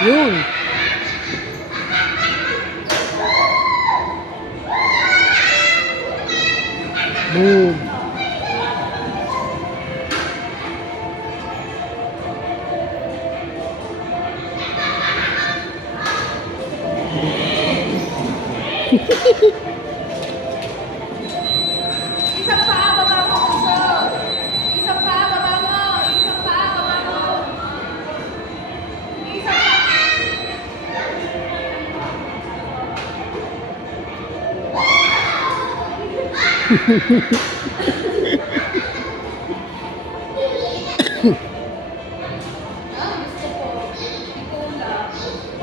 Yun. Boom. Isang paa, baba mo, puso. Isang paa, baba mo. Isang paa, baba mo. Isang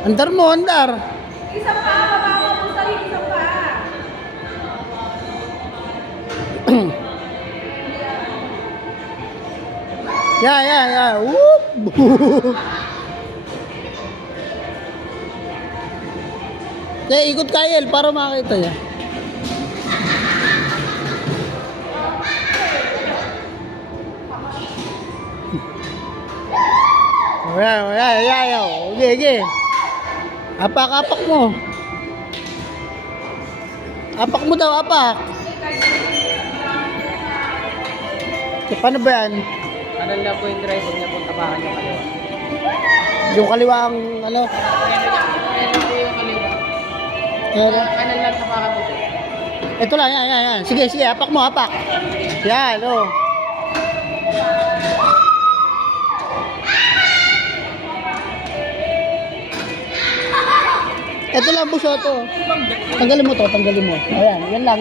Andar mo, andar. Isang paa, baba mo, puso. Isang paa. Yeah. Whoop. Kaya ikot Kyle para makita niya. Okay. Apak mo. Apak mo daw, apak. Paano ba yan? Ano lang po yung driver niya po, tapakan yung kaliwa. Yung kaliwang ano? Ano po yung kaliwa? Ano lang tapakan po. Ito lang, yan. Sige, apak mo, apak. Yan, oh. Ito lang, buso, ito. Tanggalin mo to. Ayan, yan lang.